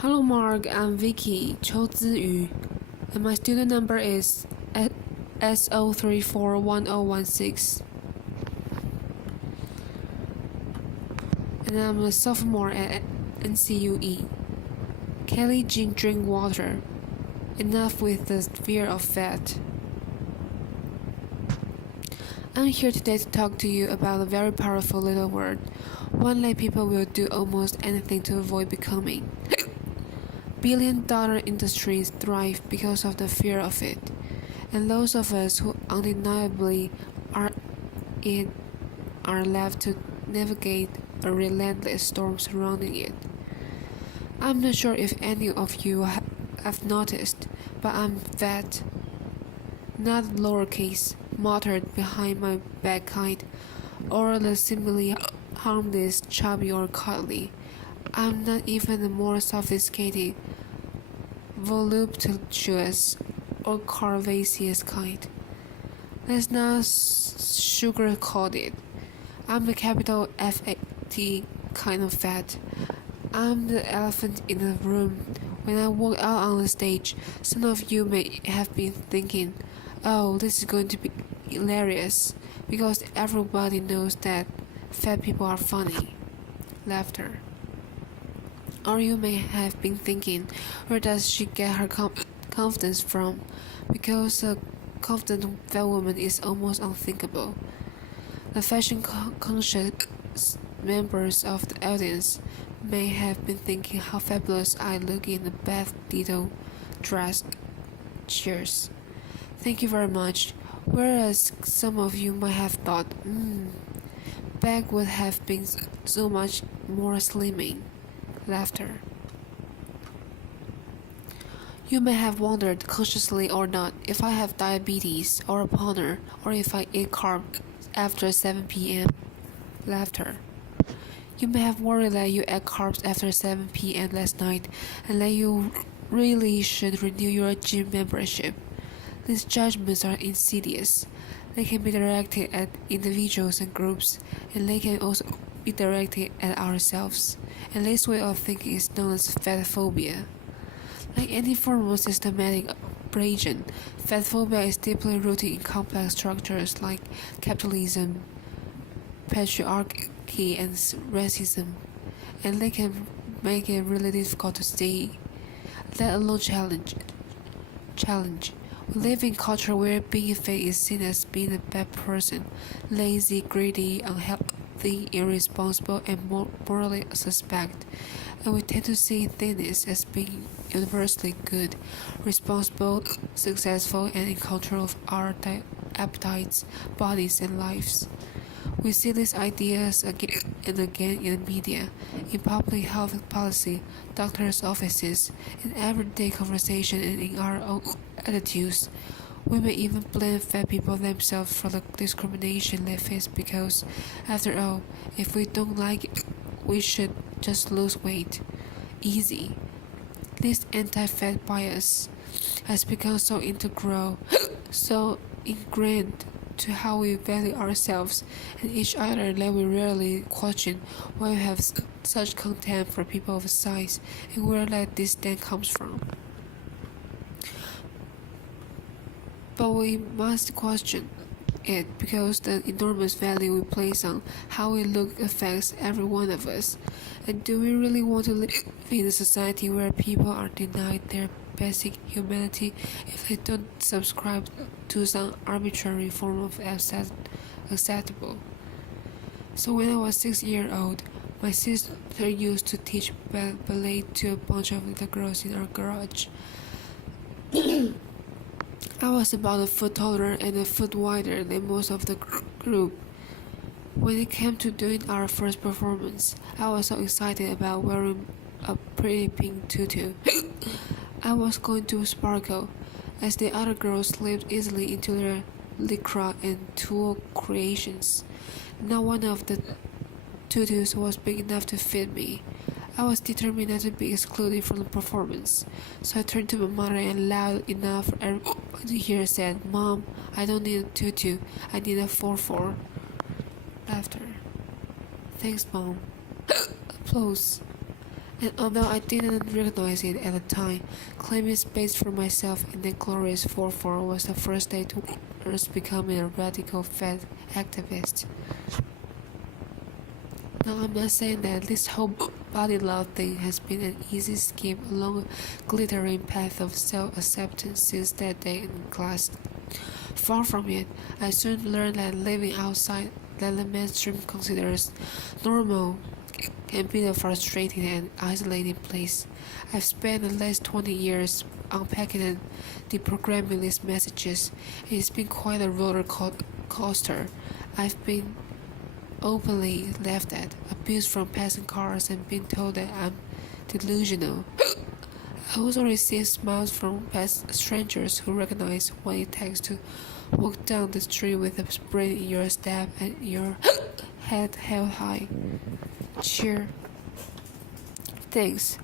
Hello Mark, I'm Vicky, 邱姿瑜, and my student number is SO341016. And I'm a sophomore at NCUE. Kelli Drinkwater. Enough with the fear of fat. I'm here today to talk to you about a very powerful little word, one that people will do almost anything to avoid becoming. Billion-dollar industries thrive because of the fear of it, and those of us who undeniably are in are left to navigate a relentless storm surrounding it. I'm not sure if any of you have noticed, but I'm fat. Not lowercase, muttered behind my back kind, or the seemingly harmless, chubby or cuddly. I'm not even the more sophisticated, voluptuous, or curvaceous kind. Let's not sugarcoat it. I'm the capital FAT kind of fat. I'm the elephant in the room. When I walk out on the stage, some of you may have been thinking, oh, this is going to be hilarious, because everybody knows that fat people are funny. Laughter. Or you may have been thinking, where does she get her confidence from? Because a confident fat woman is almost unthinkable. The fashion-conscious members of the audience may have been thinking how fabulous I look in the Beth Ditto dress. Cheers. Thank you very much. Whereas some of you might have thought, Beck would have been so much more slimming. Laughter. You may have wondered, consciously or not, if I have diabetes or a ponder, or if I eat carbs after 7 p.m. Laughter. You may have worried that you ate carbs after 7 p.m. last night and that you really should renew your gym membership. These judgments are insidious. They can be directed at individuals and groups, and they can also be directed at ourselves. And this way of thinking is known as fat phobia. Like any form of systematic abrasion, fat phobia is deeply rooted in complex structures like capitalism, patriarchy, and racism, and they can make it really difficult to stay, let alone challenge. We live in a culture where being fat is seen as being a bad person, lazy, greedy, unhealthy, irresponsible, and morally suspect, and we tend to see thinness as being universally good, responsible, successful, and in control of our appetites, bodies, and lives. We see these ideas again and again in the media, in public health policy, doctors' offices, in everyday conversation, and in our own attitudes. We may even blame fat people themselves for the discrimination they face because, after all, if we don't like it, we should just lose weight. Easy. This anti-fat bias has become so integral, so ingrained to how we value ourselves and each other that we rarely question why we have such contempt for people of size and where that disdain comes from. But we must question it because the enormous value we place on how we look affects every one of us. And do we really want to live in a society where people are denied their basic humanity if they don't subscribe to some arbitrary form of acceptable? So when I was 6 years old, my sister used to teach ballet to a bunch of little girls in our garage. I was about a foot taller and a foot wider than most of the group. When it came to doing our first performance, I was so excited about wearing a pretty pink tutu. I was going to sparkle, as the other girls slipped easily into their lycra and tulle creations. Not one of the tutus was big enough to fit me. I was determined not to be excluded from the performance, so I turned to my mother and loud enough for everyone to hear said, "Mom, I don't need a tutu, I need a 4-4. Laughter. Thanks, Mom. Applause. And although I didn't recognize it at the time, claiming space for myself in the glorious 4-4 was the first day towards becoming a radical fat activist. Now, I'm not saying that this whole body love thing has been an easy skip along a glittering path of self-acceptance since that day in class. Far from it, I soon learned that living outside that the mainstream considers normal can be a frustrating and isolating place. I've spent the last 20 years unpacking and deprogramming these messages. It's been quite a roller coaster. I've been openly laughed at, abused from passing cars, and been told that I'm delusional. I also receive smiles from past strangers who recognize what it takes to walk down the street with a spring in your step and your head held high. Cheer. Thanks.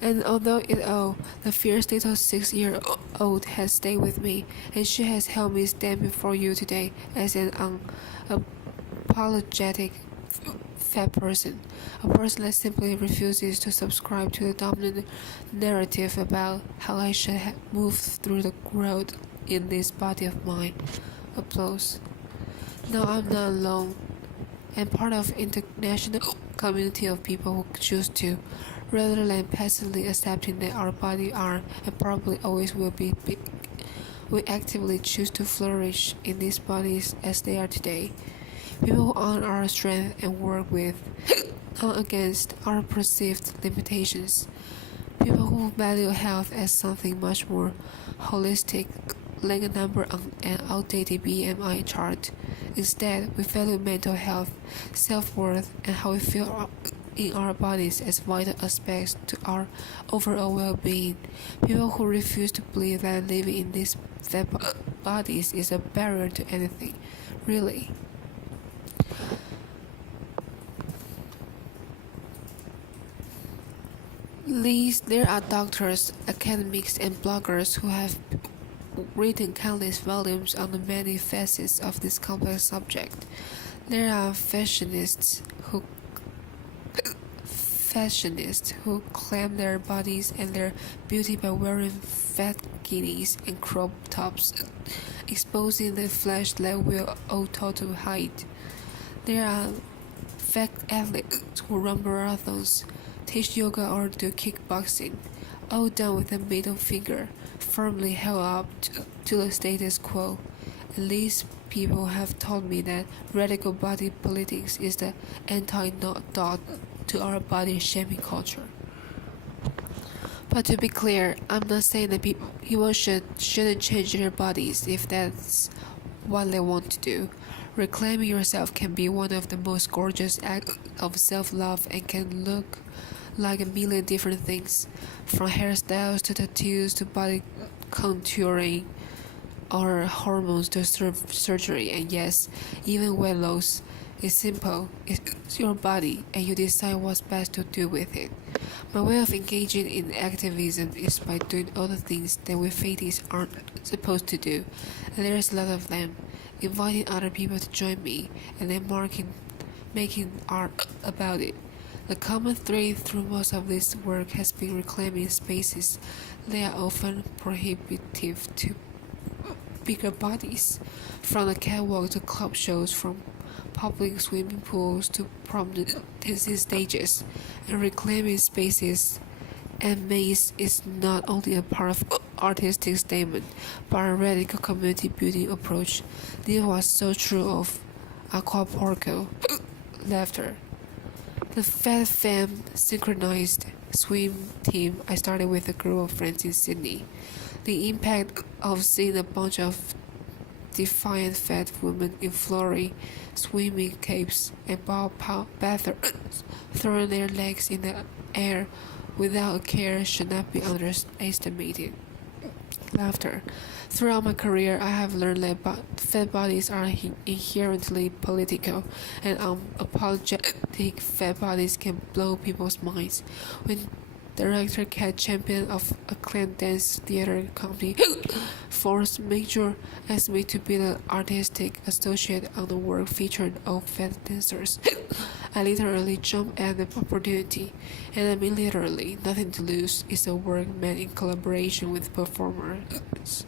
And although the fierce little 6-year-old has stayed with me, and she has helped me stand before you today as an unapologetic fat person, a person that simply refuses to subscribe to the dominant narrative about how I should move through the world in this body of mine. Applause. No, I'm not alone, and part of international community of people who choose to, rather than passively accepting that our body are and probably always will be big, we actively choose to flourish in these bodies as they are today. People who honor our strength and work with, not against our perceived limitations. People who value health as something much more holistic, like a number on an outdated BMI chart. Instead, we value mental health, self-worth, and how we feel in our bodies as vital aspects to our overall well-being. People who refuse to believe that living in these fat bodies is a barrier to anything, really. There are doctors, academics, and bloggers who have written countless volumes on the many facets of this complex subject. There are fashionist who claim their bodies and their beauty by wearing fat bikinis and crop tops, exposing the flesh that we're all taught to hide. There are fat athletes who run marathons, teach yoga or do kickboxing, all done with a middle finger firmly held up to the status quo. And these people have told me that radical body politics is the antidote to our body shaming culture. But to be clear, I'm not saying that people shouldn't change their bodies if that's what they want to do. Reclaiming yourself can be one of the most gorgeous acts of self-love and can look like a million different things, from hairstyles to tattoos to body contouring or hormones to surgery, and yes, even weight loss. It's simple. It's your body, and you decide what's best to do with it. My way of engaging in activism is by doing all the things that we fetishists aren't supposed to do, and there's a lot of them. Inviting other people to join me, and then making art about it. The common thread through most of this work has been reclaiming spaces that are often prohibitive to bigger bodies, from the catwalk to club shows, from public swimming pools to prominent dancing stages, and reclaiming spaces and maze is not only a part of artistic statement, but a radical community building approach. This was so true of Aquaporco. Laughter. The Fat Fam synchronized swim team I started with a group of friends in Sydney. The impact of seeing a bunch of defiant fat women in flowery swimming capes and bathers throwing their legs in the air without a care should not be underestimated. Laughter. Throughout my career, I have learned that fat bodies are inherently political, and unapologetic fat bodies can blow people's minds. When director Kat Champion of acclaimed dance theater company Force Major asked me to be the artistic associate on the work featuring all fat dancers, I literally jumped at the opportunity, and I mean literally, nothing to lose. It's a work made in collaboration with performers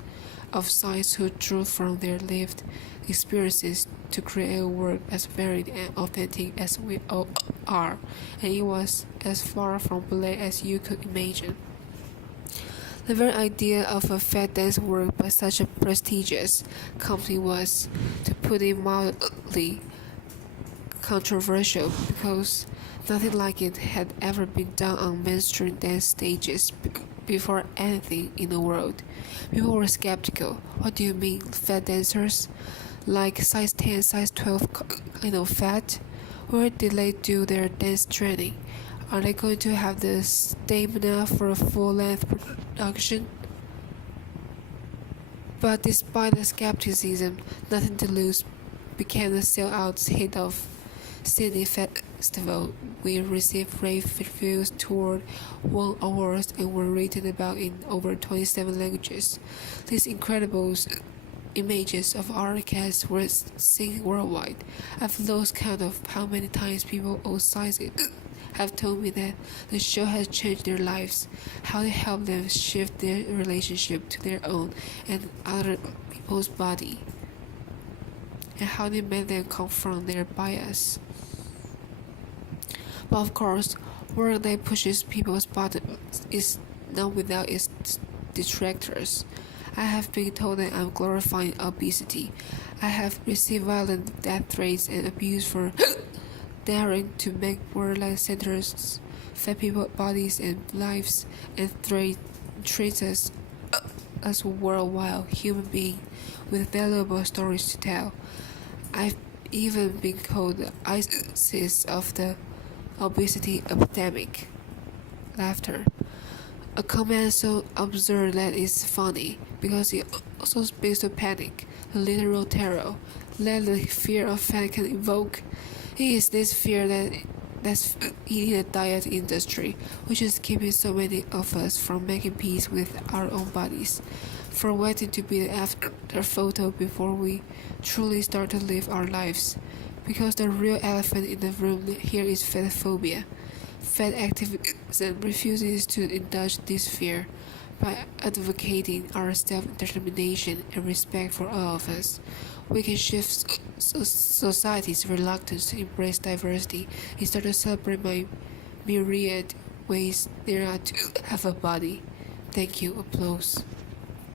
of science who drew from their lived experiences to create a work as varied and authentic as we all are, and it was as far from ballet as you could imagine. The very idea of a fat dance work by such a prestigious company was, to put it mildly, controversial because nothing like it had ever been done on mainstream dance stages before anything in the world. People were skeptical. What do you mean, fat dancers? Like size 10, size 12 fat? Where did they do their dance training? Are they going to have the stamina for a full-length production? But despite the skepticism, Nothing to Lose became the sell-out hit of Sydney Festival. We received rave reviews, toured, won awards, and were written about in over 27 languages. These incredible images of our cast were seen worldwide. I've lost count of how many times people all sizes have told me that the show has changed their lives, how it helped them shift their relationship to their own and other people's body, and how they made them confront their bias. But of course, work that pushes people's buttons is not without its detractors. I have been told that I'm glorifying obesity. I have received violent death threats and abuse for daring to make borderline centers fat people bodies and lives and treat us as worldwide human beings with valuable stories to tell. I've even been called the ISIS of the obesity epidemic. Laughter. A comment so absurd that it's funny because it also speaks to panic, the literal terror that the fear of fat can evoke. It is this fear that's eating the diet industry, which is keeping so many of us from making peace with our own bodies, for waiting to be the after photo before we truly start to live our lives. Because the real elephant in the room here is fat phobia. Fat activism refuses to indulge this fear by advocating our self-determination and respect for all of us. We can shift society's reluctance to embrace diversity and start to celebrate my myriad ways there are to have a body. Thank you. Applause.